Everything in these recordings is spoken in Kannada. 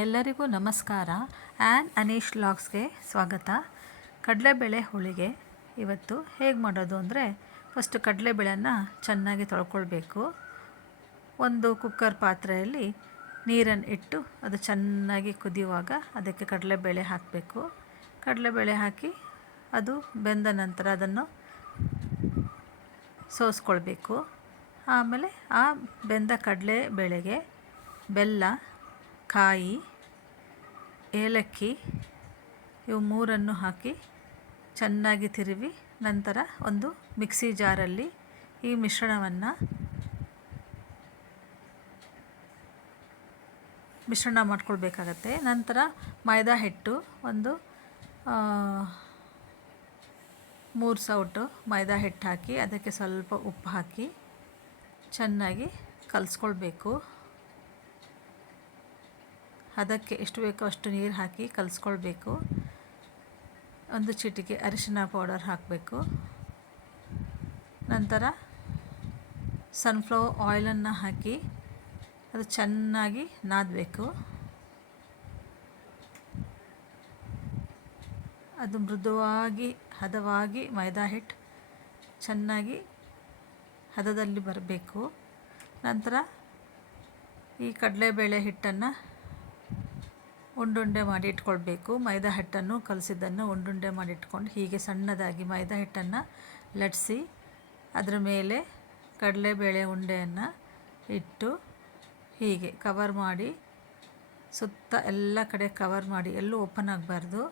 ಎಲ್ಲರಿಗೂ ನಮಸ್ಕಾರ. ಆ್ಯನ್ ಅನೀಶ್ ಲಾಗ್ಸ್ಗೆ ಸ್ವಾಗತ. ಕಡಲೆಬೇಳೆ ಹೋಳಿಗೆ ಇವತ್ತು ಹೇಗೆ ಮಾಡೋದು ಅಂದರೆ ಫಸ್ಟು ಕಡಲೆಬೇಳೆನ ಚೆನ್ನಾಗಿ ತೊಳ್ಕೊಳ್ಬೇಕು. ಒಂದು ಕುಕ್ಕರ್ ಪಾತ್ರೆಯಲ್ಲಿ ನೀರನ್ನು ಇಟ್ಟು ಅದು ಚೆನ್ನಾಗಿ ಕುದಿಯುವಾಗ ಅದಕ್ಕೆ ಕಡಲೆಬೇಳೆ ಹಾಕಬೇಕು. ಕಡಲೆಬೇಳೆ ಹಾಕಿ ಅದು ಬೆಂದ ನಂತರ ಅದನ್ನು ಸೋಸ್ಕೊಳ್ಬೇಕು. ಆಮೇಲೆ ಆ ಬೆಂದ ಕಡಲೆ ಕಡಲೆಬೇಳೆಗೆ ಬೆಲ್ಲ ಕಾಯಿ, ಏಲಕ್ಕಿ ಇವು ಮೂರನ್ನು ಹಾಕಿ ಚೆನ್ನಾಗಿ ತಿರುವಿ. ನಂತರ ಒಂದು ಮಿಕ್ಸಿ ಜಾರಲ್ಲಿ ಈ ಮಿಶ್ರಣವನ್ನು ಮಿಶ್ರಣ ಮಾಡ್ಕೊಳ್ಬೇಕಾಗತ್ತೆ. ನಂತರ ಮೈದಾ ಹಿಟ್ಟು ಒಂದು ಮೂರು ಸೌಟು ಮೈದಾ ಹಿಟ್ಟು ಹಾಕಿ ಅದಕ್ಕೆ ಸ್ವಲ್ಪ ಉಪ್ಪು ಹಾಕಿ ಚೆನ್ನಾಗಿ ಕಲಿಸ್ಕೊಳ್ಬೇಕು. ಅದಕ್ಕೆ ಎಷ್ಟು ಬೇಕೋ ಅಷ್ಟು ನೀರು ಹಾಕಿ ಕಲಿಸ್ಕೊಳ್ಬೇಕು. ಒಂದು ಚಿಟಿಕೆ ಅರಿಶಿನ ಪೌಡರ್ ಹಾಕಬೇಕು. ನಂತರ ಸನ್ಫ್ಲವರ್ ಆಯಿಲನ್ನು ಹಾಕಿ ಅದು ಚೆನ್ನಾಗಿ ನಾದಬೇಕು. ಅದು ಮೃದುವಾಗಿ, ಹದವಾಗಿ ಮೈದಾ ಹಿಟ್ಟು ಚೆನ್ನಾಗಿ ಹದದಲ್ಲಿ ಬರಬೇಕು. ನಂತರ ಈ ಕಡಲೆಬೇಳೆ ಹಿಟ್ಟನ್ನು ಉಂಡುಂಡೆ ಮಾಡಿ ಇಟ್ಕೊಳ್ಬೇಕು ಮೈದಾ ಹಿಟ್ಟನ್ನು ಕಲಸಿದ್ದನ್ನು ಉಂಡುಂಡೆ ಮಾಡಿ ಇಟ್ಕೊಂಡು ಹೀಗೆ ಸಣ್ಣದಾಗಿ ಮೈದಾ ಹಿಟ್ಟನ್ನು ಲಟ್ಸಿ, ಅದರ ಮೇಲೆ ಕಡಲೆಬೇಳೆ ಉಂಡೆಯನ್ನು ಇಟ್ಟು ಹೀಗೆ ಕವರ್ ಮಾಡಿ, ಸುತ್ತ ಎಲ್ಲ ಕಡೆ ಕವರ್ ಮಾಡಿ, ಎಲ್ಲೂ ಓಪನ್ ಆಗಬಾರ್ದು.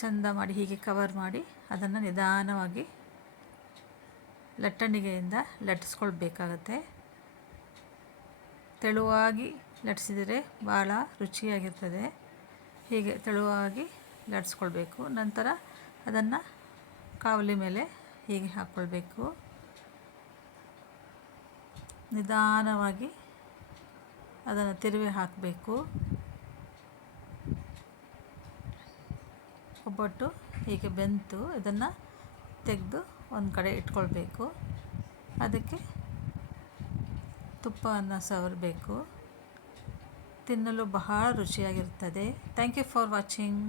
ಚಂದ ಮಾಡಿ ಹೀಗೆ ಕವರ್ ಮಾಡಿ, ಅದನ್ನು ನಿಧಾನವಾಗಿ ಲಟ್ಟಣಿಗೆಯಿಂದ ಲಟ್ಟಿಸ್ಕೊಳ್ಬೇಕಾಗತ್ತೆ. ತೆಳುವಾಗಿ ಲಟ್ಸಿದರೆ ಭಾಳ ರುಚಿಯಾಗಿರ್ತದೆ. ಹೀಗೆ ತೆಳುವಾಗಿ ಲಟ್ಸ್ಕೊಳ್ಬೇಕು ನಂತರ ಅದನ್ನು ಕಾವಲಿ ಮೇಲೆ ಹೀಗೆ ಹಾಕ್ಕೊಳ್ಬೇಕು ನಿಧಾನವಾಗಿ ಅದನ್ನು ತಿರುವಿ ಹಾಕಬೇಕು. ಒಬ್ಬಟ್ಟು ಹೀಗೆ ಬೆಂತು ಇದನ್ನು ತೆಗೆದು ಒಂದು ಕಡೆ ಇಟ್ಕೊಳ್ಬೇಕು. ಅದಕ್ಕೆ ತುಪ್ಪವನ್ನು ಸವರಬೇಕು ತಿನ್ನಲು ಬಹಳ ರುಚಿಯಾಗಿರ್ತದೆ. Thank you for watching